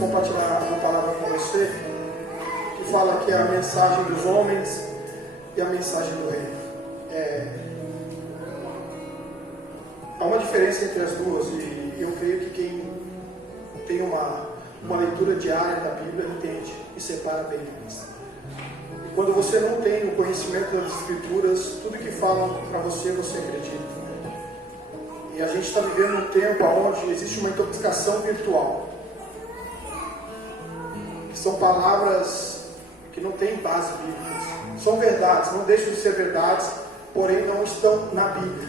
compartilhar uma palavra com você que fala que é a mensagem dos homens e a mensagem do reino. Há uma diferença entre as duas e eu creio que quem tem uma leitura diária da Bíblia entende e separa bem eles. E quando você não tem o conhecimento das Escrituras, tudo que falam para você, você acredita. E a gente está vivendo um tempo onde existe uma intoxicação virtual. São palavras que não têm base bíblica. São verdades, não deixam de ser verdades, porém não estão na Bíblia.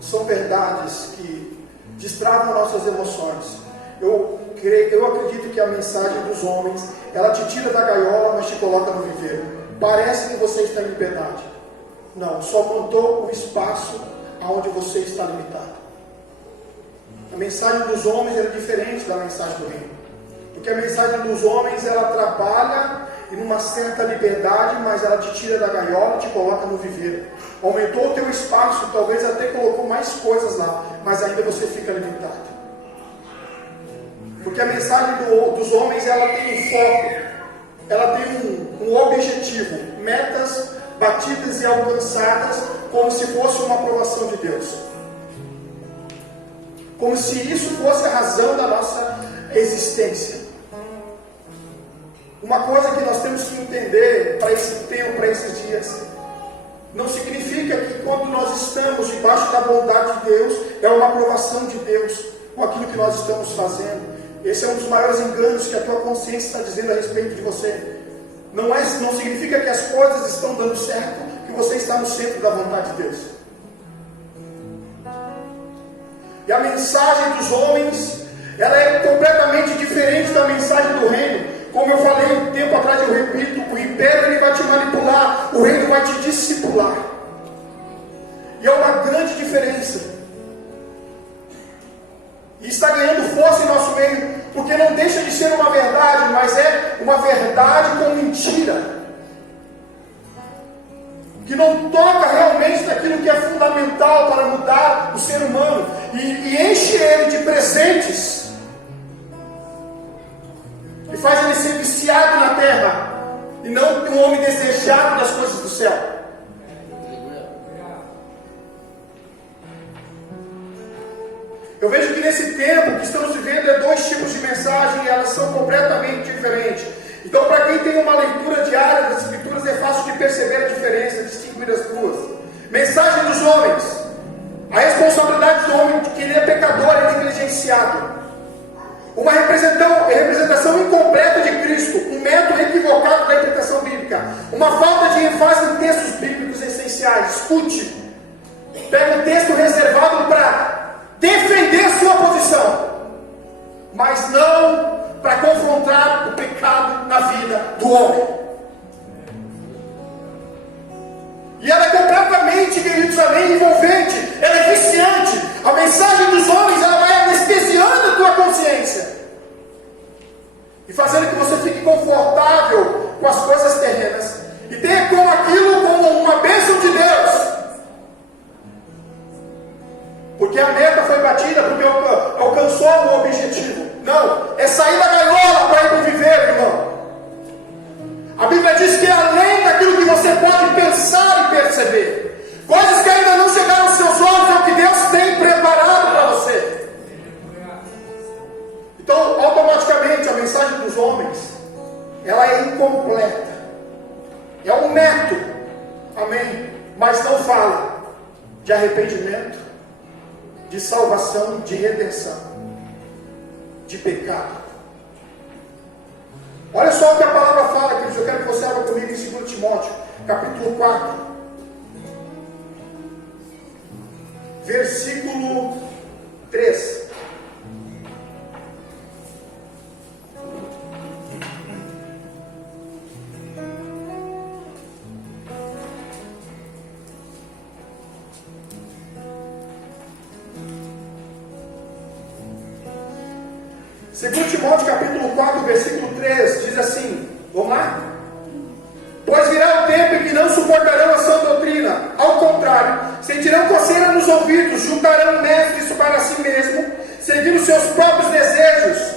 São verdades que destravam nossas emoções. Eu acredito que a mensagem dos homens, ela te tira da gaiola, mas te coloca no viveiro. Parece que você está em liberdade. Não, só contou o espaço aonde você está limitado. A mensagem dos homens é diferente da mensagem do reino. Porque a mensagem dos homens, ela trabalha em uma certa liberdade, mas ela te tira da gaiola e te coloca no viveiro. Aumentou o teu espaço, talvez até colocou mais coisas lá, mas ainda você fica limitado. Porque a mensagem dos homens, ela tem um foco, ela tem um objetivo, metas batidas e alcançadas, como se fosse uma aprovação de Deus. Como se isso fosse a razão da nossa existência. Uma coisa que nós temos que entender para esse tempo, para esses dias, não significa que quando nós estamos debaixo da bondade de Deus, é uma aprovação de Deus com aquilo que nós estamos fazendo. Esse é um dos maiores enganos que a tua consciência está dizendo a respeito de você. Não significa que as coisas estão dando certo, que você está no centro da vontade de Deus. E a mensagem dos homens, ela é completamente diferente da mensagem do reino. Como eu falei um tempo atrás, eu repito, o império ele vai te manipular, o reino vai te discipular. E é uma grande diferença. E está ganhando força em nosso meio, porque não deixa de ser uma verdade, mas é uma verdade com mentira. Que não toca realmente naquilo que é fundamental para mudar o ser humano. E enche ele de presentes. E faz ele ser viciado na terra. E não um homem desejado das coisas do céu. Eu vejo que nesse tempo que estamos vivendo é dois tipos de mensagem e elas são completamente diferentes. Então, para quem tem uma leitura diária das Escrituras, é fácil de perceber a diferença, distinguir as duas. Mensagem dos homens. A responsabilidade do homem de que ele é pecador e negligenciado. Uma representação incompleta de Cristo, um método equivocado da interpretação bíblica, uma falta de ênfase em textos bíblicos essenciais. Escute, pega um texto reservado para defender sua posição, mas não para confrontar o pecado na vida do homem. E ela é completamente, queridos, além envolvente, ela é viciante. A mensagem dos homens, ela vai anestesiando a tua consciência e fazendo que você fique confortável com as coisas terrenas e tenha com aquilo como uma bênção de Deus, porque a meta foi batida, porque alcançou o objetivo. Não, é sair da gaiola para ir para o viver, irmão. A Bíblia diz que é além daquilo que você pode pensar e perceber, coisas que ainda não chegaram aos seus olhos, é o que Deus tem preparado para você. Então, automaticamente, a mensagem dos homens, ela é incompleta. É um método, amém, mas não fala de arrependimento, de salvação, de redenção, de pecado. Olha só o que a palavra fala, queridos. Eu quero que você abra comigo em 2 Timóteo, capítulo 4, versículo 3. Segundo Timóteo capítulo 4, versículo 3, diz assim, vamos lá? Pois virá o tempo em que não suportarão a sã doutrina, ao contrário, sentirão coceira nos ouvidos, juntarão mestres para si mesmo, seguindo seus próprios desejos,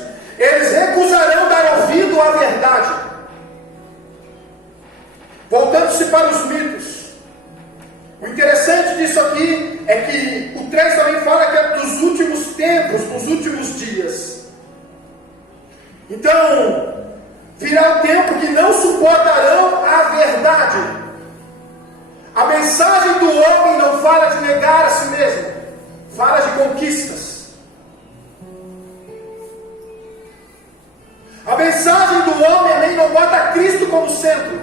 à verdade. Voltando-se para os mitos. O interessante disso aqui é que o 3 também fala que é dos últimos tempos, dos últimos dias. Então, virá o tempo que não suportarão a verdade. A mensagem do homem não fala de negar a si mesmo, fala de conquistas. A mensagem do homem, amém, não bota Cristo como centro,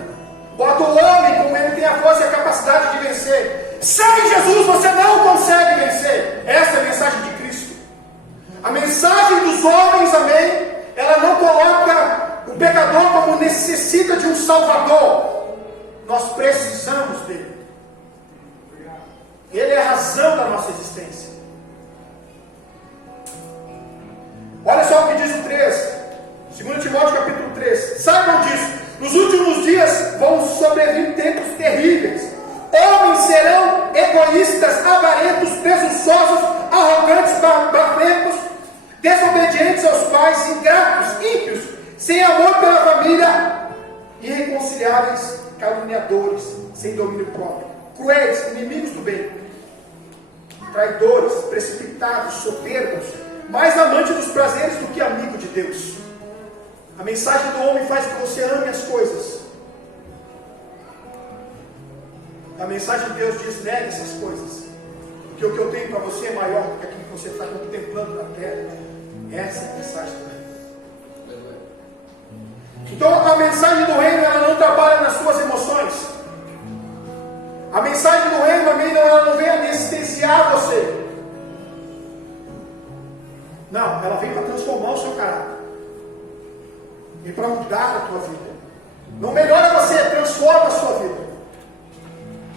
bota o homem como ele tem a força e a capacidade de vencer. Sem Jesus você não consegue vencer. Essa é a mensagem de Cristo. A mensagem dos homens, amém, ela não coloca o pecador como necessita de um Salvador. Nós precisamos dele. Ele é a razão da nossa existência. Olha só o que diz o 3, 2 Timóteo capítulo 3. Saibam disso, nos últimos dias vão sobrevir tempos terríveis. Homens serão egoístas, avarentos, presunçosos, arrogantes, barbacos, desobedientes aos pais, ingratos, ímpios, sem amor pela família, irreconciliáveis, caluniadores, sem domínio próprio, cruéis, inimigos do bem, traidores, precipitados, soberbos, mais amantes dos prazeres do que amigo de Deus. A mensagem do homem faz que você ame as coisas. A mensagem de Deus diz: negue essas coisas, porque o que eu tenho para você é maior do que aquilo que você está contemplando na terra. Essa é a mensagem do reino. Então a mensagem do reino, ela não trabalha nas suas emoções. A mensagem do reino, amém, ela não vem anestesiar você. Não, ela vem para transformar o seu caráter. Vem para mudar a tua vida. Não melhora você, transforma a sua vida.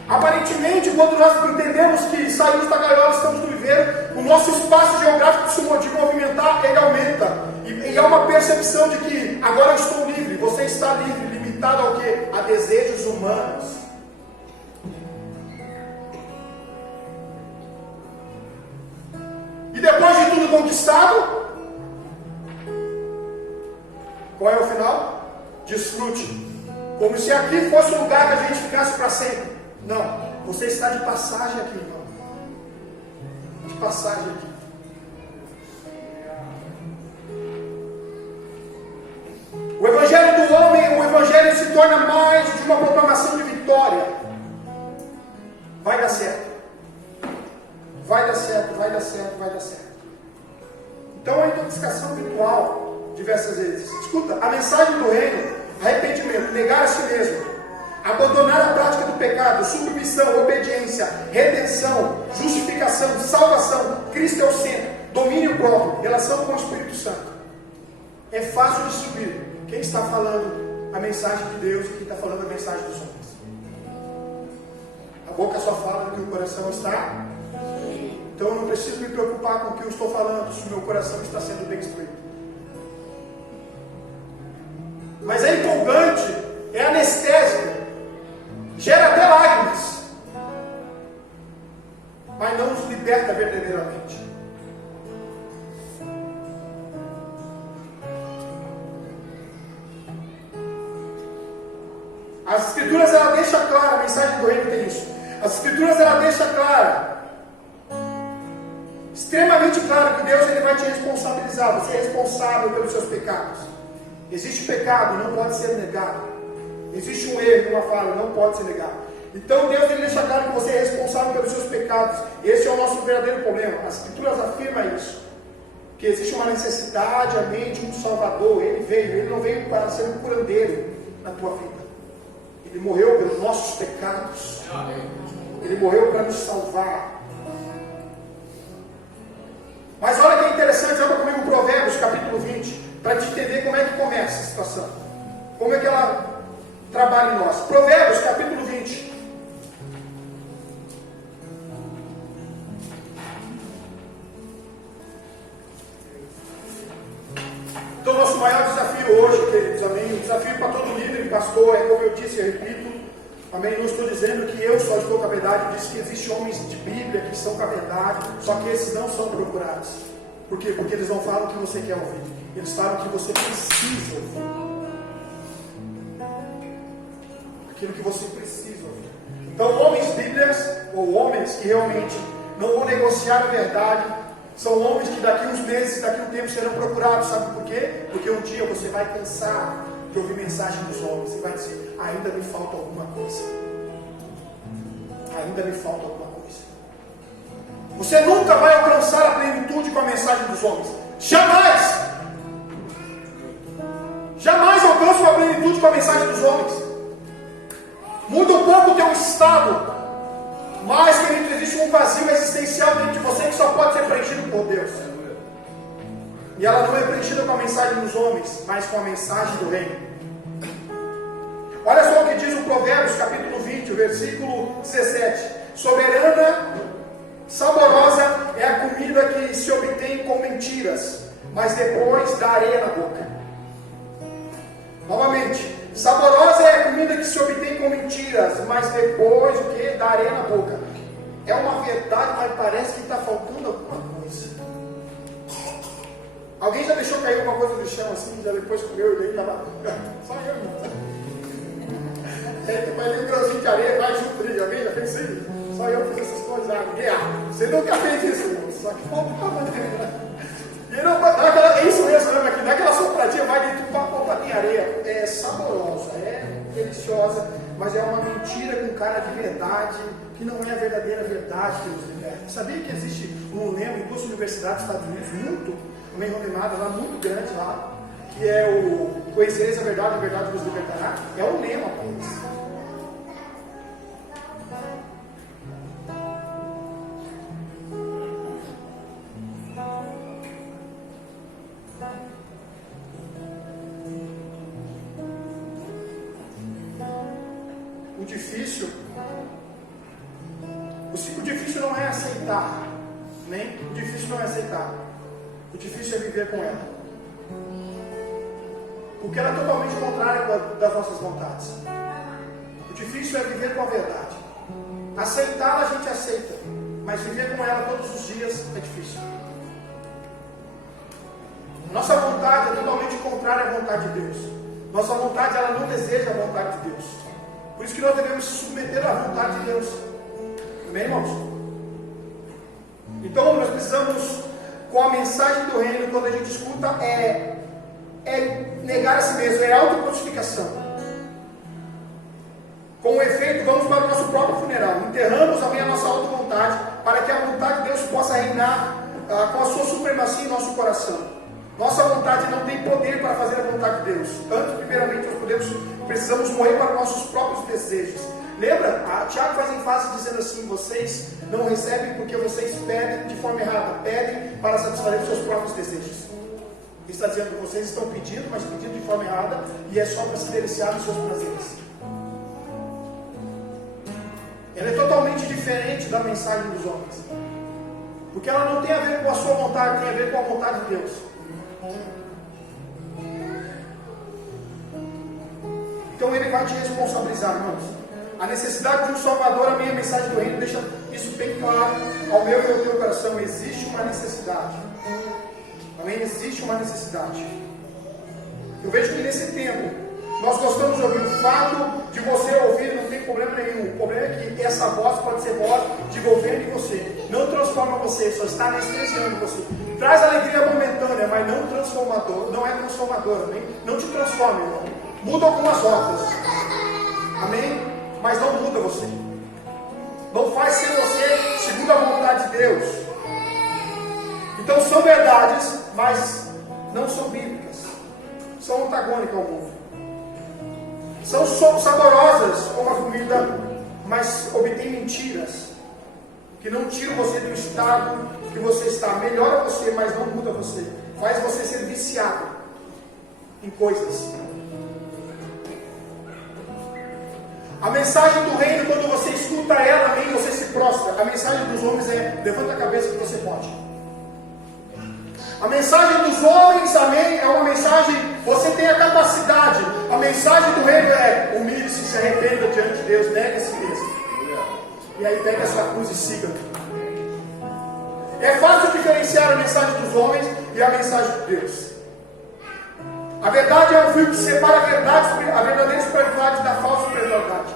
Aparentemente, quando nós entendemos que saímos da gaiola e estamos no viveiro, o nosso espaço geográfico de movimentar, ele aumenta. E há uma percepção de que agora eu estou livre. Você está livre, limitado ao quê? A desejos humanos. E depois de tudo conquistado, qual é o final? Desfrute. Como se aqui fosse um lugar que a gente ficasse para sempre. Não, você está de passagem aqui, irmão. De passagem aqui. O evangelho do homem, o evangelho se torna mais de uma proclamação de vitória. Vai dar certo. Vai dar certo, vai dar certo, vai dar certo. Então a intoxicação virtual, diversas vezes. Escuta, a mensagem do reino, arrependimento, negar a si mesmo, abandonar a prática do pecado, submissão, obediência, redenção, justificação, salvação, Cristo é o centro, domínio próprio, relação com o Espírito Santo. É fácil distinguir quem está falando a mensagem de Deus e quem está falando a mensagem dos homens. A boca só fala do que o coração está. Então eu não preciso me preocupar com o que eu estou falando, se o meu coração está sendo bem instruído. Mas é empolgante, é anestésico, gera até lágrimas, mas não nos liberta verdadeiramente. As Escrituras, ela deixa clara, a mensagem do reino tem isso. As Escrituras, ela deixa clara, extremamente claro, que Deus, ele vai te responsabilizar. Você é responsável pelos seus pecados. Existe pecado, não pode ser negado. Existe um erro, uma falha, não pode ser negado. Então Deus, ele deixa claro que você é responsável pelos seus pecados. Esse é o nosso verdadeiro problema. As Escrituras afirmam isso, que existe uma necessidade, amém, de um Salvador. Ele não veio para ser um curandeiro na tua vida. Ele morreu pelos nossos pecados. Ele morreu para nos salvar. Mas olha que interessante, olha comigo Provérbios capítulo 20, para te entender como é que começa a situação, como é que ela trabalha em nós. Provérbios capítulo 20. Então nosso maior desafio hoje, queridos, amém, o desafio para todo líder e pastor é, como eu disse e repito, amém, não estou dizendo que eu só estou com a verdade, disse que existem homens de Bíblia que são com a verdade, só que esses não são procurados. Por quê? Porque eles não falam o que você quer ouvir, eles falam o que você precisa ouvir. aquilo que você precisa ouvir. Então, homens bíblias, ou homens que realmente não vão negociar a verdade, são homens que daqui uns meses, daqui um tempo serão procurados. Sabe por quê? Porque um dia você vai cansar de ouvir mensagem dos homens e vai dizer: ainda me falta alguma coisa. Ainda me falta alguma coisa. Você nunca vai alcançar a plenitude com a mensagem dos homens. Jamais! Jamais alcança a plenitude com a mensagem dos homens. Muda um pouco o teu estado. Mas, querido, existe um vazio existencial dentro de você que só pode ser preenchido por Deus. E ela não é preenchida com a mensagem dos homens, mas com a mensagem do reino. Olha só o que diz o Provérbios, capítulo 20, o versículo 17. Soberana, saborosa é a comida que se obtém com mentiras, mas depois dá areia na boca. Novamente, saborosa é a comida que se obtém com mentiras, mas depois o que? Dá areia na boca. É uma verdade, mas parece que está faltando alguma coisa. Alguém já deixou cair alguma coisa do chão assim, já depois comeu e daí estava. Só eu, irmão. Vai ali um grãozinho de areia, vai junto trigo. Alguém já fez isso aí? Só eu fiz essas coisas. Você nunca fez isso, irmão. Só que falta uma maneira. E não, é isso mesmo, né? Aqui, naquela sopradinha, vai dentro de uma ponta de areia. É saborosa, é deliciosa, mas é uma mentira com cara de verdade, que não é a verdadeira verdade que nos liberta. Sabia que existe um lema em duas universidades dos Estados Unidos, muito bem renomadas lá, muito grande lá, que é o Conhecereis a verdade vos libertará? É o lema para eles. O difícil não é aceitar, nem o difícil não é aceitar. O difícil é viver com ela, porque ela é totalmente contrária das nossas vontades. O difícil é viver com a verdade. Aceitá-la a gente aceita, mas viver com ela todos os dias é difícil. Nossa vontade é totalmente contrária à vontade de Deus. Nossa vontade, ela não deseja a vontade de Deus. Por isso que nós devemos se submeter à vontade de Deus. Amém, irmãos? Então nós precisamos, com a mensagem do reino, quando a gente escuta, é negar a si mesmo, é autocrucificação. Com efeito, vamos para o nosso próprio funeral. Enterramos também a nossa auto-vontade, para que a vontade de Deus possa reinar com a sua supremacia em nosso coração. Nossa vontade não tem poder para fazer a vontade de Deus. Antes, primeiramente, nós precisamos morrer para nossos próprios desejos. Lembra? Tiago faz ênfase dizendo assim: vocês não recebem porque vocês pedem de forma errada, pedem para satisfazer os seus próprios desejos. Ele está dizendo que vocês estão pedindo, mas pedindo de forma errada, e é só para se deliciar dos seus prazeres. Ela é totalmente diferente da mensagem dos homens, porque ela não tem a ver com a sua vontade, tem a ver com a vontade de Deus. Então ele vai te responsabilizar, irmãos. A necessidade de um Salvador, a minha mensagem do reino deixa isso bem claro ao meu e ao teu coração. Existe uma necessidade. Amém? Existe uma necessidade. Eu vejo que nesse tempo nós gostamos de ouvir. O fato de você ouvir não tem problema nenhum. O problema é que essa voz pode ser voz de governo em você. Não transforma você, só está anestesiando você. Traz alegria momentânea, mas não transformador. Não é transformador, amém? Não te transforma, irmão. Muda algumas rotas. Amém? Mas não muda você. Não faz ser você segundo a vontade de Deus. Então são verdades, mas não são bíblicas. São antagônicas ao mundo. São saborosas como a comida, mas obtêm mentiras que não tiram você do estado que você está. Melhora você, mas não muda você. Faz você ser viciado em coisas. A mensagem do reino, quando você escuta ela, amém, você se prostra. A mensagem dos homens é: levanta a cabeça que você pode. A mensagem dos homens, amém, é uma mensagem: você tem a capacidade. A mensagem do reino é: humilhe-se, se arrependa diante de Deus, negue a si mesmo. E aí pega a sua cruz e siga. É fácil diferenciar a mensagem dos homens e a mensagem de Deus. A verdade é um fio que separa a verdadeira espiritualidade da falsa espiritualidade.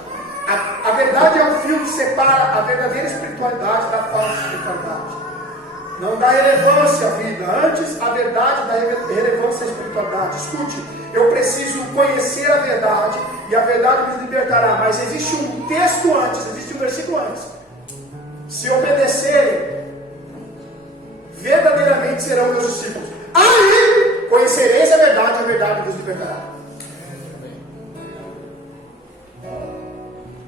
A verdade é um fio que separa a verdadeira espiritualidade da falsa espiritualidade. Não dá relevância à vida, antes a verdade dá relevância à espiritualidade. Escute, eu preciso conhecer a verdade e a verdade me libertará. Mas existe um texto antes, existe um versículo antes. Se obedecerem, verdadeiramente serão meus discípulos. Aí conhecereis a verdade vos libertará.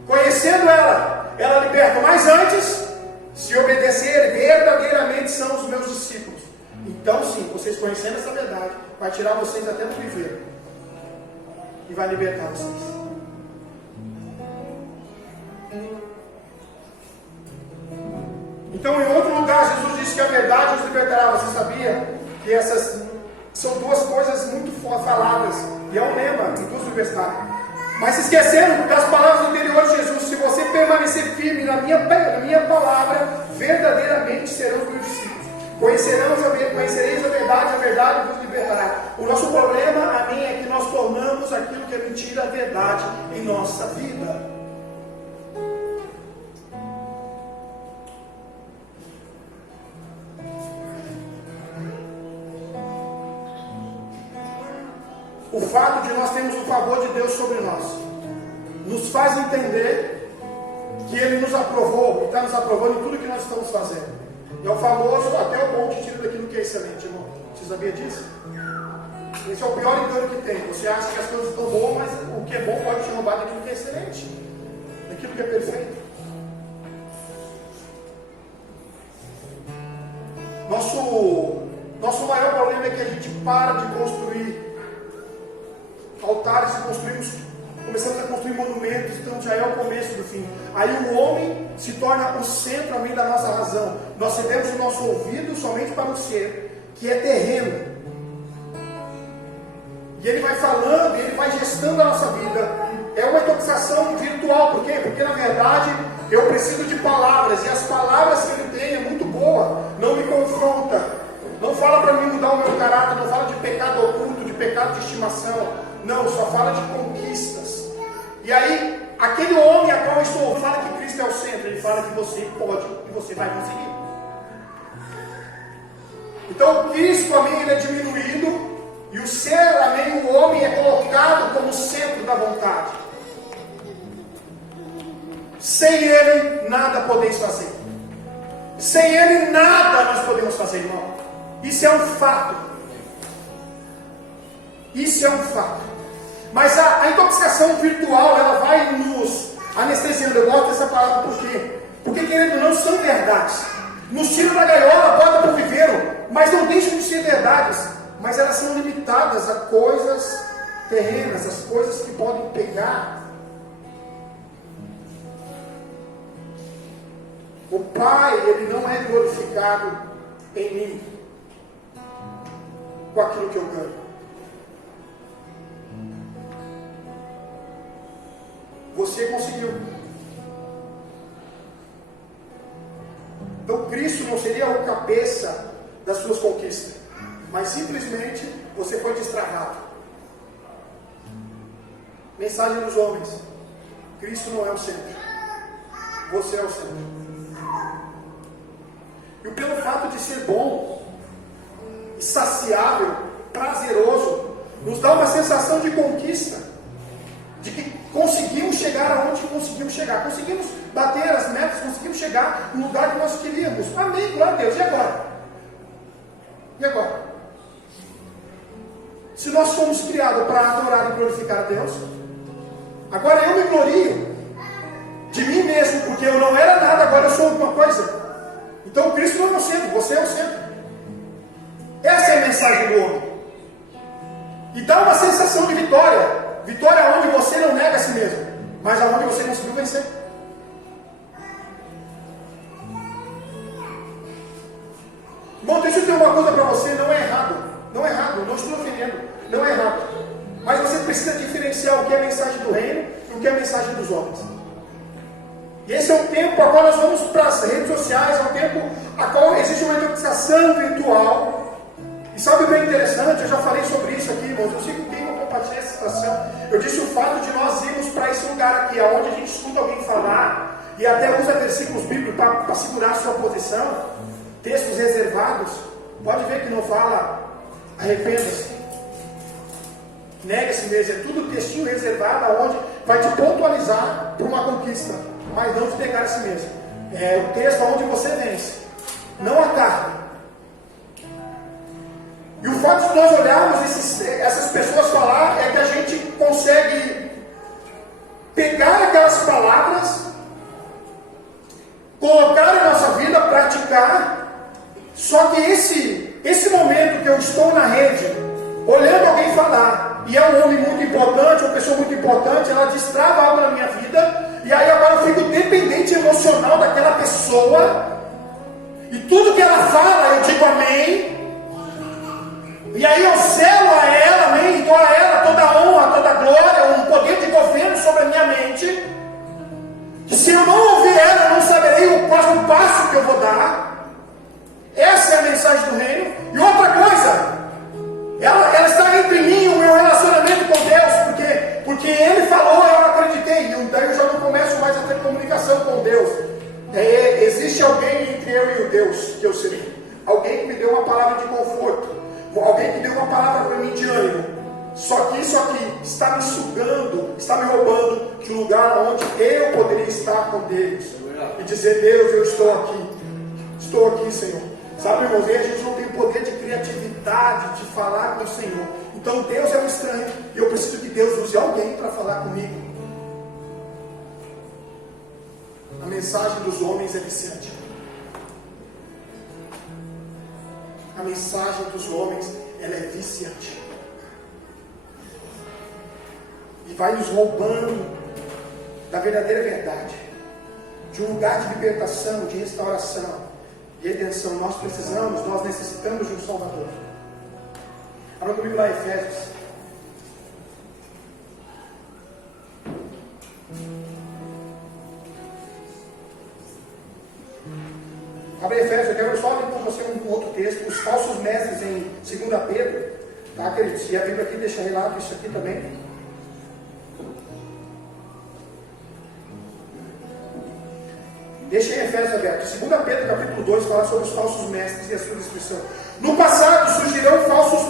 Conhecendo ela liberta. Mas antes, se obedecerem, verdadeiramente são os meus discípulos. Então sim, vocês conhecendo essa verdade, vai tirar vocês até do viver e vai libertar vocês. Então, em outro lugar, Jesus disse que a verdade os libertará. Você sabia que essas são duas coisas muito faladas, e é um lema em duas universidades. Mas se esqueceram das palavras anteriores de Jesus: se você permanecer firme na minha palavra, verdadeiramente serão os meus discípulos. Conhecereis a verdade vos libertará. O nosso problema, amém, é que nós tornamos aquilo que é mentira verdade em nossa vida. O fato de nós termos o favor de Deus sobre nós nos faz entender que Ele nos aprovou e está nos aprovando em tudo que nós estamos fazendo. É o famoso até o bom te tira daquilo que é excelente, irmão. Você sabia disso? Esse é o pior engano que tem. Você acha que as coisas estão boas, mas o que é bom pode te roubar daquilo que é excelente, daquilo que é perfeito. Nosso maior problema é que a gente para de construir altares e começamos a construir monumentos, então já é o começo do fim. Aí o homem se torna o centro, além da nossa razão. Nós cedemos o nosso ouvido somente para um ser que é terreno. E ele vai falando, ele vai gestando a nossa vida. É uma intoxicação virtual. Por quê? Porque na verdade eu preciso de palavras, e as palavras que ele tem é muito boa, não me confronta, não fala para mim mudar o meu caráter, não fala de pecado oculto, de pecado de estimação. Não, só fala de conquistas. E aí, aquele homem a qual eu estou ouvindo fala que Cristo é o centro. Ele fala que você pode e você vai conseguir. Então, Cristo, amém, ele é diminuído. E o ser, amém, o homem é colocado como centro da vontade. Sem ele, nada podeis fazer. Sem ele, nada nós podemos fazer, irmão. Isso é um fato. Isso é um fato. Mas a intoxicação virtual, ela vai nos anestesiando. Eu gosto dessa palavra por quê? Porque, querendo ou não, são verdades. Nos tiram da gaiola, bota para o viveiro, mas não deixam de ser verdades. Mas elas são limitadas a coisas terrenas, as coisas que podem pegar. O Pai, ele não é glorificado em mim com aquilo que eu ganho. Você conseguiu. Então Cristo não seria o cabeça das suas conquistas, mas simplesmente você foi destravado. Mensagem dos homens: Cristo não é o centro, você é o centro. E pelo fato de ser bom, saciável, prazeroso, nos dá uma sensação de conquista, de que conseguimos chegar aonde conseguimos chegar, conseguimos bater as metas, conseguimos chegar no lugar que nós queríamos. Amém, glória a Deus. E agora? E agora? Se nós fomos criados para adorar e glorificar a Deus, agora eu me glorio de mim mesmo, porque eu não era nada, agora eu sou alguma coisa. Então Cristo não é o centro, você é o centro. Essa é a mensagem do homem. E dá uma sensação de vitória. Vitória onde você não nega a si mesmo, mas aonde você conseguiu vencer. Bom, deixa eu dizer uma coisa para você: não é errado. Não é errado, não estou ofendendo. Não é errado. Mas você precisa diferenciar o que é a mensagem do reino e o que é a mensagem dos homens. E esse é um tempo agora nós vamos para as redes sociais, é um tempo a qual existe uma intoxicação virtual. E sabe o que é interessante? Eu já falei sobre isso aqui, irmãos. Eu sigo quem Eu disse o fato de nós irmos para esse lugar aqui, onde a gente escuta alguém falar, e até usa versículos bíblicos para segurar a sua posição, textos reservados, pode ver que não fala arrependa-se, nega-se mesmo, é tudo textinho reservado, onde vai te pontualizar para uma conquista, mas não te negar a si mesmo. É o texto onde você vence, não a carne. E o fato de nós olharmos essas pessoas falar é que a gente consegue pegar aquelas palavras, colocar em nossa vida, praticar. Só que esse momento que eu estou na rede, olhando alguém falar, e é um homem muito importante, uma pessoa muito importante, ela destrava algo na minha vida, e aí agora eu fico dependente emocional daquela pessoa, e tudo que ela fala eu digo amém. E aí eu zelo a ela, amém, e dou a ela toda a honra, toda a glória, um poder de governo sobre a minha mente. Que se eu não ouvir ela, eu não saberei o próximo passo que eu vou dar. Essa é a mensagem do reino. E outra coisa, ela está entre mim e o meu relacionamento com Deus, porque Ele falou, eu acreditei, e daí eu já não começo mais a ter comunicação com Deus. Existe alguém entre eu e o Deus que eu serei. Alguém que me deu uma palavra de conforto. Alguém que deu uma palavra para mim de ânimo. Só que isso aqui está me sugando, está me roubando de um lugar onde eu poderia estar com Deus e dizer: Deus, eu estou aqui, Senhor. Sabe, irmãos, a gente não tem poder de criatividade de falar com o Senhor. Então Deus é um estranho e eu preciso que Deus use alguém para falar comigo. A mensagem dos homens é viciante. A mensagem dos homens, ela é viciante. E vai nos roubando da verdadeira verdade. De um lugar de libertação, de restauração, de redenção. Nós necessitamos de um Salvador. Abra comigo lá em Efésios. Abre Efésios, eu quero só ler com você um outro texto, os falsos mestres em 2 Pedro, tá, queridos? E a Bíblia aqui deixa relato isso aqui também. Deixa em Efésios aberto. 2 Pedro, capítulo 2, fala sobre os falsos mestres e a sua descrição. No passado surgirão falsos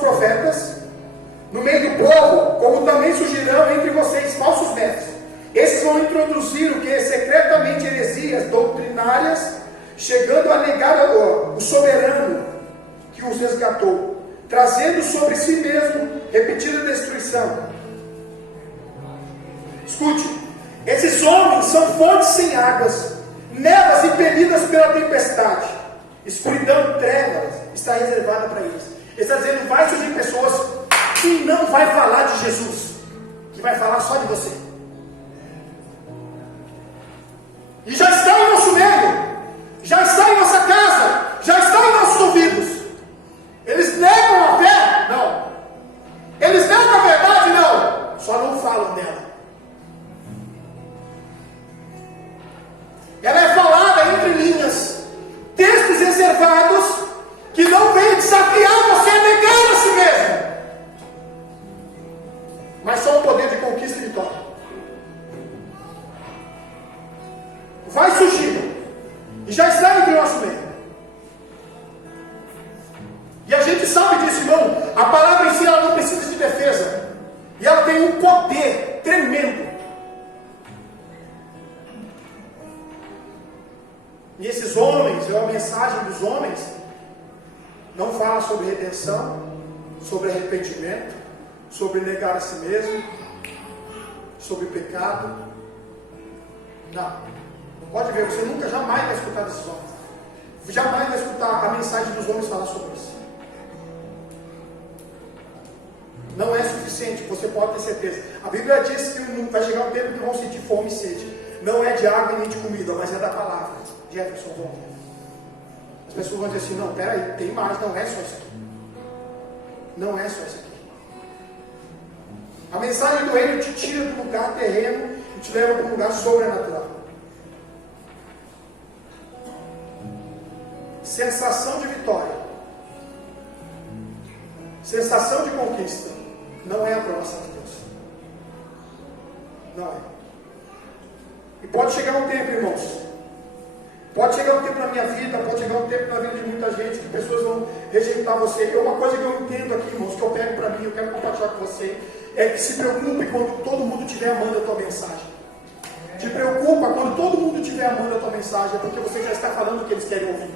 profetas. No meio do povo, como também surgirão entre vocês falsos mestres. Esses vão introduzir o que? Secretamente heresias doutrinárias, chegando a negar o soberano que os resgatou, trazendo sobre si mesmo repetida destruição. Escute, esses homens são fontes sem águas, nevas impelidas pela tempestade, escuridão, trevas, está reservada para eles. Ele está dizendo: vai surgir pessoas que não vai falar de Jesus, que vai falar só de você. E já está em nosso meio, já está em nossa casa, já está em nossos ouvidos. Eles negam a fé? Não. Eles negam a verdade? Não. Só não falam dela. Ela é falada entre linhas, textos reservados que não vêm desafiar você a negar a si mesmo, mas são um poder de conquista e vitória. Vai surgir, e já está entre o nosso meio. E a gente sabe disso, irmão. A palavra em si, ela não precisa de defesa, e ela tem um poder tremendo. E esses homens, ou a mensagem dos homens, não fala sobre redenção, sobre arrependimento, sobre negar a si mesmo, sobre pecado. Não. Pode ver, você nunca, jamais vai escutar desses homens. Jamais vai escutar a mensagem dos homens falar sobre isso. Não é suficiente, você pode ter certeza. A Bíblia diz que vai chegar um tempo que vão sentir fome e sede. Não é de água nem de comida, mas é da palavra. Jefferson, as pessoas vão dizer assim: não, peraí, tem mais, não é só isso aqui. Não é só isso aqui. A mensagem do reino te tira do lugar terreno e te leva para um lugar sobrenatural. Sensação de vitória. sensação de conquista não é a aprovação de Deus. Não é. E pode chegar um tempo, irmãos. Pode chegar um tempo na minha vida, pode chegar um tempo na vida de muita gente, que pessoas vão rejeitar você. E uma coisa que eu entendo aqui, irmãos, que eu pego para mim, eu quero compartilhar com você, é que se preocupe quando todo mundo estiver amando a tua mensagem. Te preocupa quando todo mundo estiver amando a tua mensagem, é porque você já está falando o que eles querem ouvir.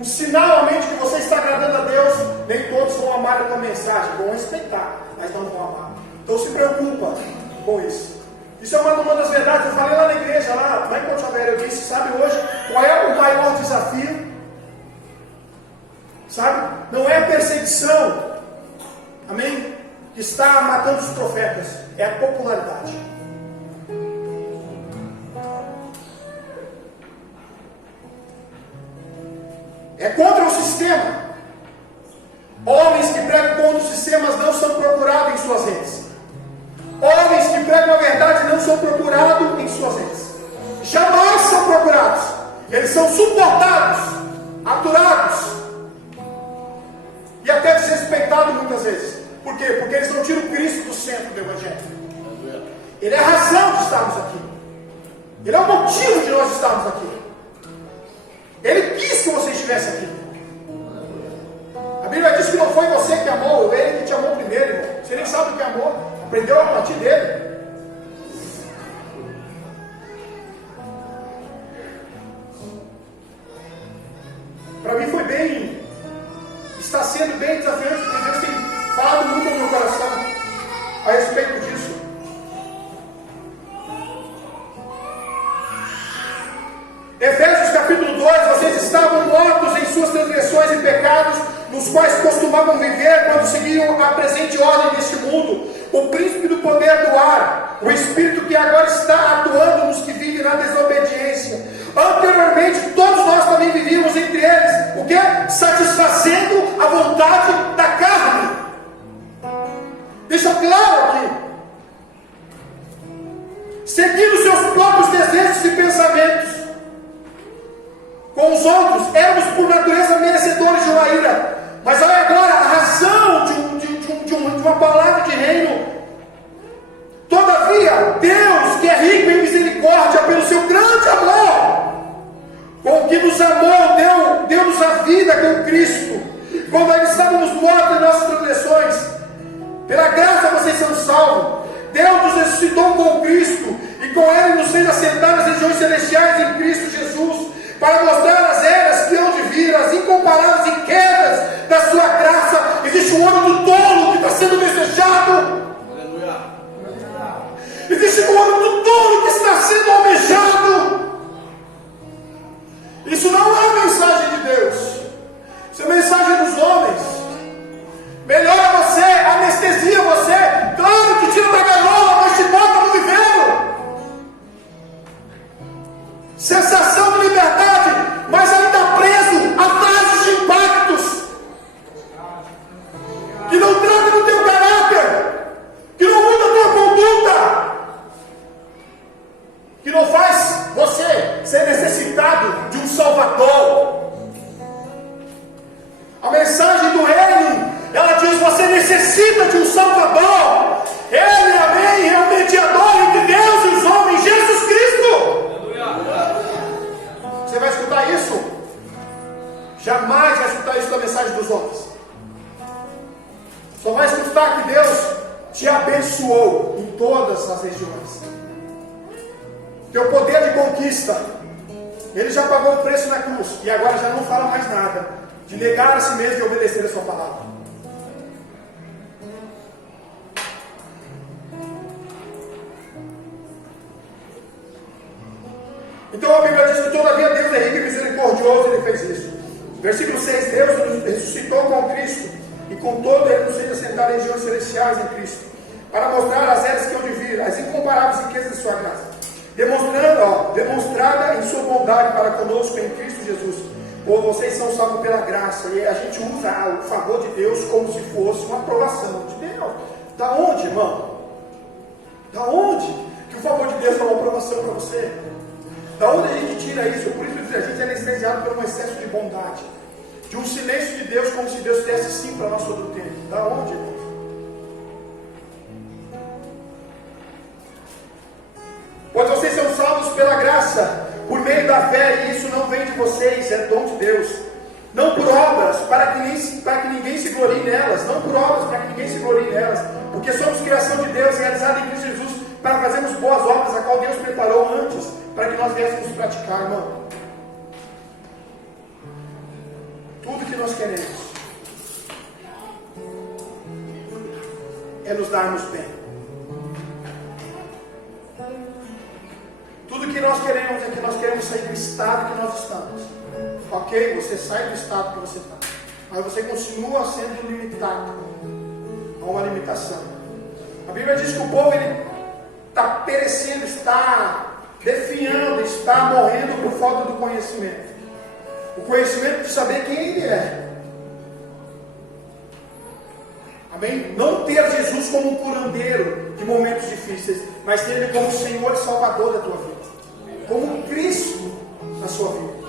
Um sinal, mente, que você está agradando a Deus, nem todos vão amar a tua mensagem, vão respeitar, mas não vão amar. Então se preocupa com isso. Isso é uma das verdades. Eu falei lá na igreja, lá em Ponte Alegre, eu disse, sabe hoje, qual é o maior desafio? Sabe? Não é a perseguição, amém? Que está matando os profetas, é a popularidade. É contra o sistema. Homens que pregam contra os sistemas não são procurados em suas redes. Homens que pregam a verdade não são procurados em suas redes. Jamais são procurados. Eles são suportados, aturados e até desrespeitados muitas vezes. Por quê? Porque eles não tiram Cristo do centro do Evangelho. Ele é a razão de estarmos aqui. Ele é o motivo de nós estarmos aqui. Ele quis que você estivesse aqui. A Bíblia diz que não foi você que amou, ele que te amou primeiro, irmão. Você nem sabe o que é amor. Aprendeu a partir dele. Para mim foi bem, está sendo bem desafiante, porque Deus tem falado muito no meu coração a respeito disso. Efésios capítulo 2, vocês estavam mortos em suas transgressões e pecados, nos quais costumavam viver quando seguiam a presente ordem deste mundo, o príncipe do poder do ar, o espírito que agora está atuando nos que vivem na desobediência. Anteriormente, todos nós também vivíamos entre eles, o que? Satisfazendo a vontade da carne. Deixa claro aqui. Seguindo seus próprios desejos e pensamentos. Com os outros, éramos por natureza merecedores de uma ira. Mas olha agora, a razão de uma palavra de reino. Todavia, Deus, que é rico em misericórdia, pelo seu grande amor, com que nos amou, deu-nos a vida com Cristo, quando ainda estávamos mortos em nossas transgressões. Pela graça vocês são salvos. Deus nos ressuscitou com Cristo, e com Ele nos fez assentar nas regiões celestiais em Cristo Jesus, para mostrar as eras que hão de vir, as incomparáveis riquezas da sua graça. Existe um olho do tolo que está sendo desejado. Existe um olho do tolo que está sendo almejado. Isso não é a mensagem de Deus. Isso é a mensagem dos homens. Melhora você, anestesia você. Claro que tira da gaiola, mas te bota no viveiro. Sensação de liberdade, mas ainda preso a trajes de impactos que não tratam no teu caráter, que não muda a tua conduta, que não faz você ser necessitado de um Salvador. A mensagem do Reino, ela diz: você necessita de um Salvador. Ele, amém, é o mediador entre Deus e os homens, Jesus Cristo. Você vai escutar isso? Jamais vai escutar isso da mensagem dos homens. Só vai escutar que Deus te abençoou em todas as regiões. Teu poder de conquista, Ele já pagou o preço na cruz, e agora já não fala mais nada de negar a si mesmo e obedecer a sua palavra. Então a Bíblia diz que todavia Deus é rico e misericordioso, Ele fez isso. Versículo 6, Deus nos ressuscitou com Cristo, e com todo Ele nos fez assentar em regiões celestiais em Cristo, para mostrar as eras que hão de vir, as incomparáveis riquezas de sua graça, demonstrada em sua bondade para conosco em Cristo Jesus. Ou vocês são salvos pela graça, e a gente usa o favor de Deus como se fosse uma aprovação de Deus. Da onde, irmão? Da onde que o favor de Deus é uma aprovação para você? Da onde a gente tira isso? Por isso a gente é anestesiado por um excesso de bondade, de um silêncio de Deus, como se Deus desse sim para nós todo o tempo. Da onde, irmãos? Pois vocês são salvos pela graça, por meio da fé, e isso não vem de vocês, é dom de Deus. Não por obras, para que ninguém se glorie nelas. Não por obras, para que ninguém se glorie nelas. Porque somos criação de Deus, realizada em Cristo Jesus, para fazermos boas obras, a qual Deus preparou antes, para que nós viéssemos praticar, irmão. Tudo que nós queremos é nos darmos bem. Tudo que nós queremos é que nós queremos sair do estado que nós estamos. Ok, você sai do estado que você está, mas você continua sendo limitado a uma limitação. A Bíblia diz que o povo está perecendo, está definhando, está morrendo por falta do conhecimento. O conhecimento de saber quem Ele é. Amém? Não ter Jesus como um curandeiro de momentos difíceis, mas ter Ele como Senhor e Salvador da tua vida. Como Cristo na sua vida.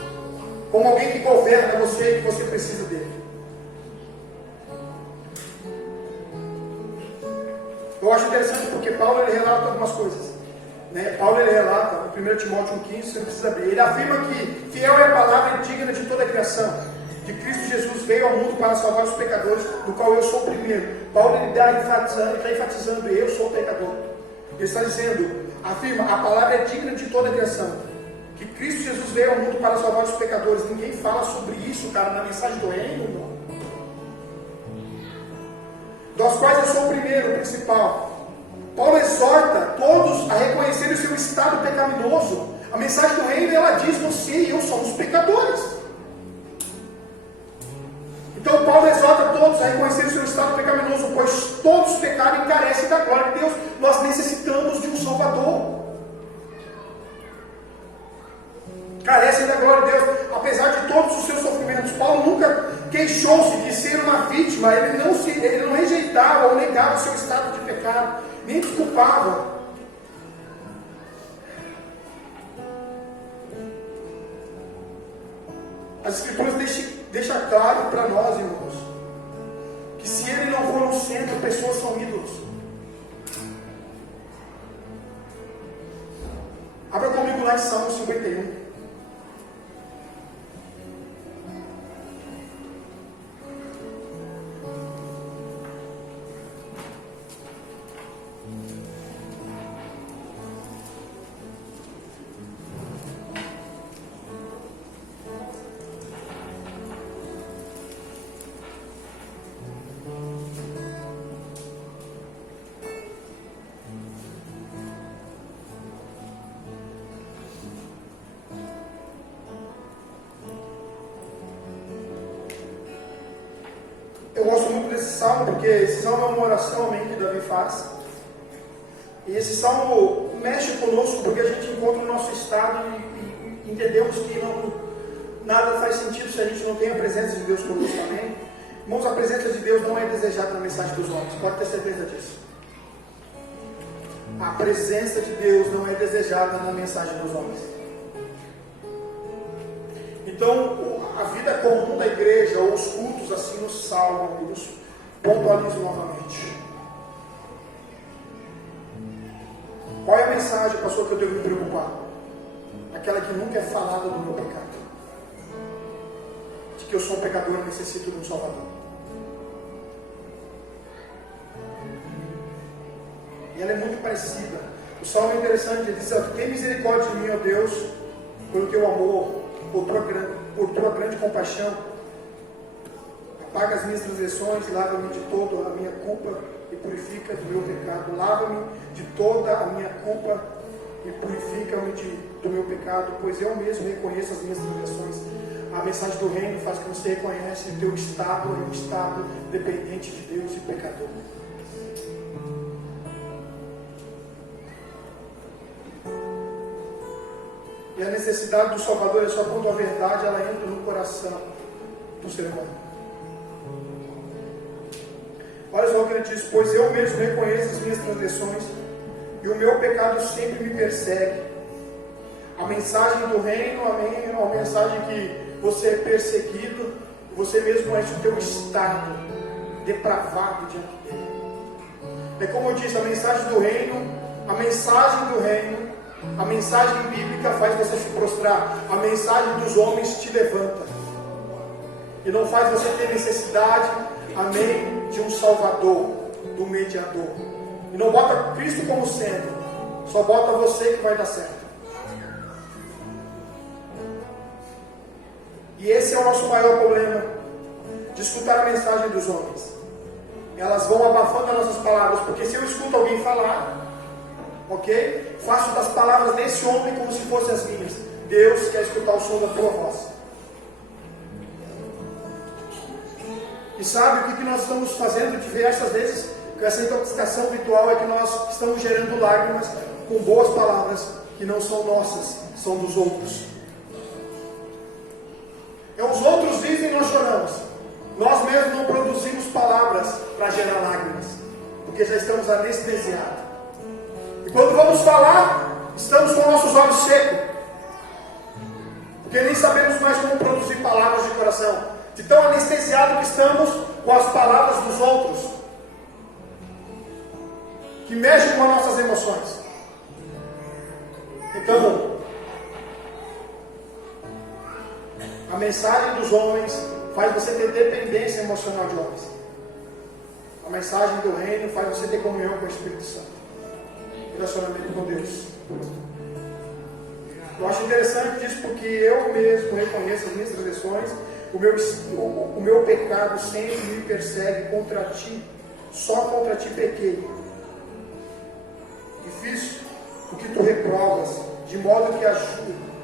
Como alguém que governa você e que você precisa dele. Eu acho interessante porque Paulo ele relata algumas coisas. Paulo ele relata, em 1 Timóteo 1,15, você não precisa abrir. Ele afirma que fiel é a palavra digna de toda a criação. De Cristo Jesus veio ao mundo para salvar os pecadores, do qual eu sou o primeiro. Paulo ele está enfatizando, eu sou o pecador. Ele está dizendo, afirma, a palavra é digna de toda a criação. Que Cristo Jesus veio ao mundo para salvar os pecadores. Ninguém fala sobre isso, cara, na mensagem do reino, irmão. Das quais eu sou o primeiro, o principal. Paulo exorta todos a reconhecer o seu estado pecaminoso. A mensagem do reino, ela diz, você e eu somos pecadores. Então Paulo exorta todos a reconhecer o seu estado pecaminoso, pois todos pecaram e carecem da glória de Deus. Nós necessitamos de um Salvador. Carecem da glória de Deus, apesar de todos os seus sofrimentos. Paulo nunca queixou-se de ser uma vítima, ele não rejeitava ou negava o seu estado de pecado, nem desculpava. As Escrituras deixam claro para nós, irmãos, que se ele não for no centro, pessoas são ídolos. Abra comigo lá em Salmo 51. Eu gosto muito desse salmo, porque esse salmo é uma oração, amém, que Davi faz. E esse salmo mexe conosco, porque a gente encontra o nosso estado e entendemos que nada faz sentido se a gente não tem a presença de Deus conosco, amém? Irmãos, a presença de Deus não é desejada na mensagem dos homens, pode ter certeza disso. A presença de Deus não é desejada na mensagem dos homens. Então, a vida comum da igreja, ou os cultos assim nos salvam e nos pontualizam novamente. Qual é a mensagem, pastor, que eu devo me preocupar? Aquela que nunca é falada do meu pecado. De que eu sou um pecador e necessito de um Salvador. E ela é muito parecida. O salmo é interessante, ele diz, tem misericórdia de mim, ó Deus, pelo teu amor, por tua grande compaixão. Apaga as minhas transgressões, lava-me de toda a minha culpa e purifica do meu pecado. Lava-me de toda a minha culpa e purifica-me do meu pecado, pois eu mesmo reconheço as minhas transgressões. A mensagem do reino faz que você reconhece o teu estado, é um estado dependente de Deus e pecador. E a necessidade do Salvador é só quando a verdade ela entra no coração do ser humano. Olha só o que ele diz: pois eu mesmo reconheço as minhas transgressões e o meu pecado sempre me persegue. A mensagem do reino, amém, é uma mensagem que você é perseguido, você mesmo conhece o teu estado depravado diante dele. É como eu disse, a mensagem do reino, a mensagem bíblica faz você se prostrar. A mensagem dos homens te levanta. E não faz você ter necessidade, amém, de um salvador, do mediador. E não bota Cristo como centro. Só bota você que vai dar certo. E esse é o nosso maior problema, de escutar a mensagem dos homens. Elas vão abafando as nossas palavras, porque se eu escuto alguém falar, ok? Faço das palavras desse homem como se fossem as minhas. Deus quer escutar o som da tua voz. E sabe o que nós estamos fazendo diversas vezes com essa intoxicação ritual? É que nós estamos gerando lágrimas com boas palavras que não são nossas, são dos outros. Os outros dizem e nós choramos. Nós mesmos não produzimos palavras para gerar lágrimas, porque já estamos anestesiados. E quando vamos falar, estamos com nossos olhos secos, porque nem sabemos mais como produzir palavras de coração, de tão anestesiado que estamos com as palavras dos outros, que mexem com as nossas emoções. Então, a mensagem dos homens faz você ter dependência emocional de homens. A mensagem do reino faz você ter comunhão com o Espírito Santo, relacionamento com Deus. Eu acho interessante isso porque eu mesmo reconheço as minhas transgressões. O meu pecado sempre me persegue contra ti. Só contra ti pequei. E fiz o que tu reprovas, de modo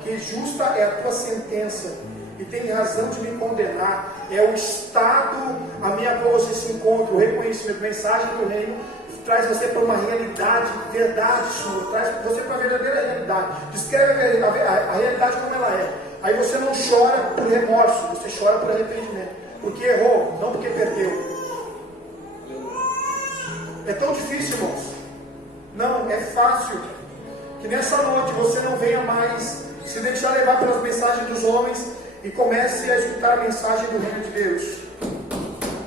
que justa é a tua sentença, e tem razão de me condenar. É o estado a minha qual você se encontra, o reconhecimento, a mensagem do reino traz você para uma realidade, verdade sua, traz você para a verdadeira realidade, descreve a realidade como ela é. Aí você não chora por remorso, você chora por arrependimento, porque errou, não porque perdeu. É tão difícil, irmãos? Não, é fácil. Que nessa noite você não venha mais se deixar levar pelas mensagens dos homens e comece a escutar a mensagem do reino de Deus.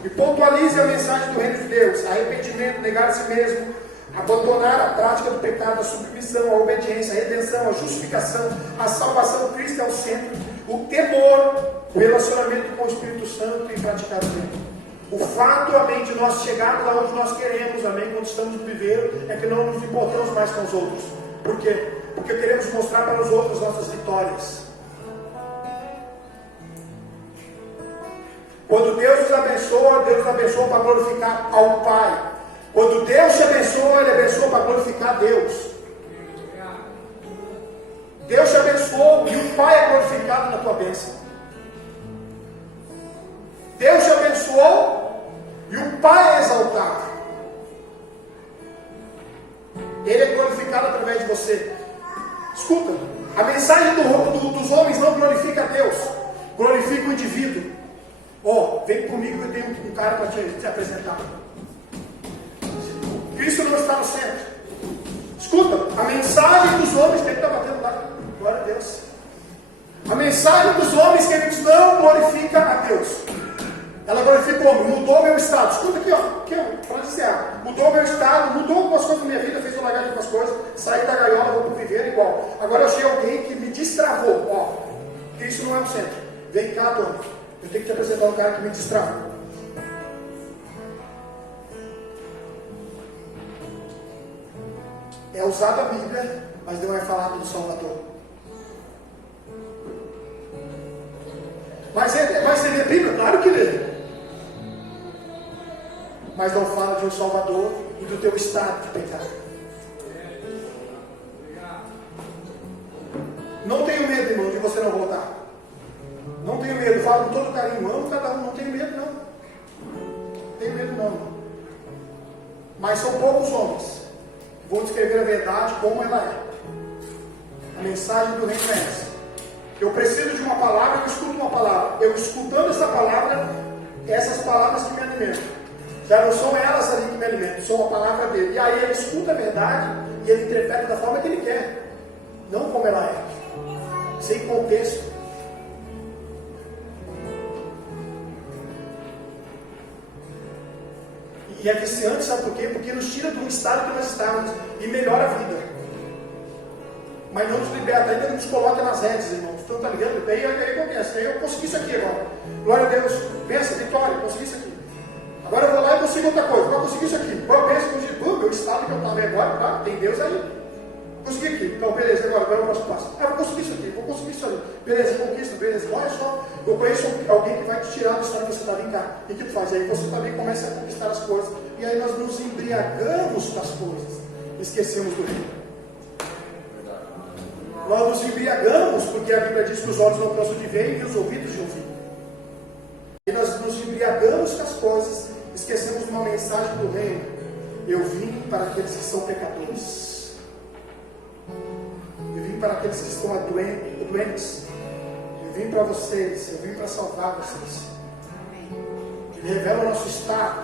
E pontualize a mensagem do reino de Deus: arrependimento, negar a si mesmo, abandonar a prática do pecado, a submissão, a obediência, a redenção, a justificação, a salvação. Cristo é o centro, o temor, o relacionamento com o Espírito Santo e praticar o reino. O fato, amém, de nós chegarmos aonde nós queremos, amém, quando estamos no viveiro, é que não nos importamos mais com os outros. Por quê? Porque queremos mostrar para os outros nossas vitórias. Quando Deus nos abençoa para glorificar ao Pai. Quando Deus te abençoa, Ele abençoa para glorificar Deus. Deus te abençoou e o Pai é glorificado na tua bênção. Deus te abençoou e o Pai é exaltado. Ele é glorificado através de você. Escuta, a mensagem dos homens não glorifica a Deus, glorifica o indivíduo. Vem comigo que eu tenho um cara para te apresentar. Cristo não está no centro. Escuta, a mensagem dos homens, quem está batendo lá? Glória a Deus. A mensagem dos homens, queridos, não glorifica a Deus. Ela glorifica o homem, mudou meu estado. Escuta aqui, falando de Ceará. Mudou meu estado, mudou algumas coisas na minha vida, fez eu largar de algumas coisas, saí da gaiola, vou para viver igual. Agora eu achei alguém que me destravou. Isso não é um centro. Vem cá, Tony. Eu tenho que te apresentar um cara que me destravou. É usado a Bíblia, mas não é falado do Salvador. Mas você lê a Bíblia? Claro que lê. Mas não fala de um Salvador e do teu estado de pecado. Não tenho medo, irmão, de você não voltar. Não tenho medo, falo com todo carinho, amo cada um, não tenho medo não. Não tenho medo não. Mas são poucos homens que vão descrever a verdade como ela é. A mensagem do reino é essa. Eu preciso de uma palavra, eu escuto uma palavra. Eu escutando essa palavra, essas palavras que me alimentam. Já não são elas ali que me alimentam, são a palavra dele. E aí ele escuta a verdade e ele interpreta da forma que ele quer, não como ela é, sem contexto. E é viciante, sabe por quê? Porque nos tira do estado que nós estávamos e melhora a vida. Mas não nos liberta, ainda nos coloca nas redes, irmãos. Então tá ligado? Daí acontece. Daí eu consegui isso aqui agora. Glória a Deus. Pensa, vitória, consegui isso aqui. Agora eu vou lá e consigo outra coisa. Vou conseguir isso aqui. Bom, pensa, meu estado que eu estava agora, tá? Tem Deus aí. Consegui aqui. Então, beleza, agora eu posso passar. Vou conseguir isso aqui, vou conseguir isso ali. Beleza, conquista, beleza. Olha só, eu conheço alguém que vai te tirar do estado que você está, vem cá. E o que tu faz? Aí você também começa a conquistar as coisas. E aí nós nos embriagamos das coisas. Esquecemos do reino. Nós nos embriagamos, porque a Bíblia diz que os olhos não cansam de ver e os ouvidos de ouvir. E nós nos embriagamos com as coisas, esquecemos de uma mensagem do reino. Eu vim para aqueles que são pecadores. Eu vim para aqueles que estão doentes. Eu vim para vocês, eu vim para salvar vocês. Ele revela o nosso estado,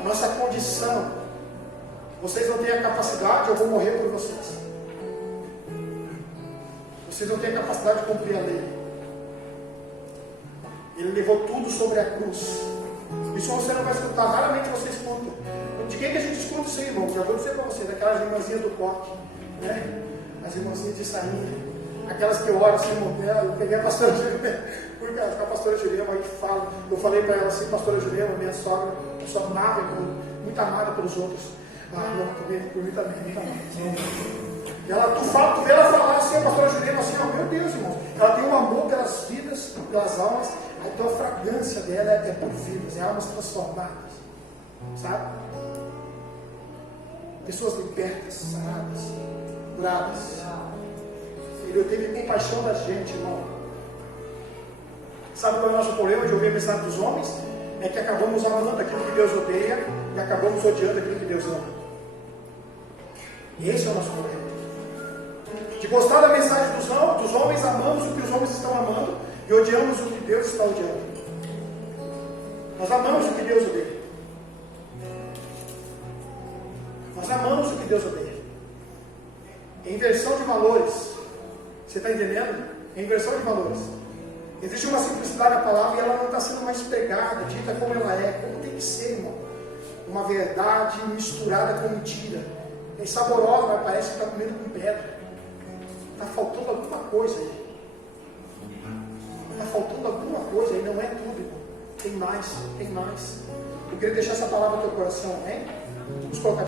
a nossa condição. Vocês não têm a capacidade, eu vou morrer por vocês. Vocês não têm a capacidade de cumprir a lei. Ele levou tudo sobre a cruz. Isso você não vai escutar, raramente você escuta. De quem que a gente escuta isso aí, irmão? Já vou dizer para você, daquelas irmãzinhas do coque, né? As irmãzinhas de sainha, aquelas que oram assim, eu peguei a pastora Jurema, porque a pastora Jurema aí fala, eu falei para ela assim, pastora Jurema, minha sogra, eu sou amável, muito amada pelos outros. Não, também, por mim também, muito amada. E ela, tu vê ela falar assim, a pastora Jurema, assim, meu Deus, irmão, ela tem um amor pelas vidas, pelas almas, então a fragrância dela é por vidas, é almas transformadas, sabe? Pessoas libertas, saradas, curadas. Ele teve compaixão da gente, irmão. Sabe qual é o nosso problema de ouvir a mensagem dos homens? É que acabamos amando aquilo que Deus odeia e acabamos odiando aquilo que Deus ama. Esse é o nosso problema. De gostar da mensagem dos homens, amamos o que os homens estão amando e odiamos o que Deus está odiando. Nós amamos o que Deus odeia. Nós amamos o que Deus odeia. É inversão de valores. Você está entendendo? É inversão de valores. Existe uma simplicidade na palavra e ela não está sendo mais pregada, dita como ela é, como tem que ser, irmão. Uma verdade misturada com mentira. É saborosa, mas parece que está comendo com pedra. Está faltando alguma coisa aí. Está faltando alguma coisa aí, não é tudo, irmão. Tem mais, tem mais. Eu queria deixar essa palavra no teu coração, amém? Vamos colocar.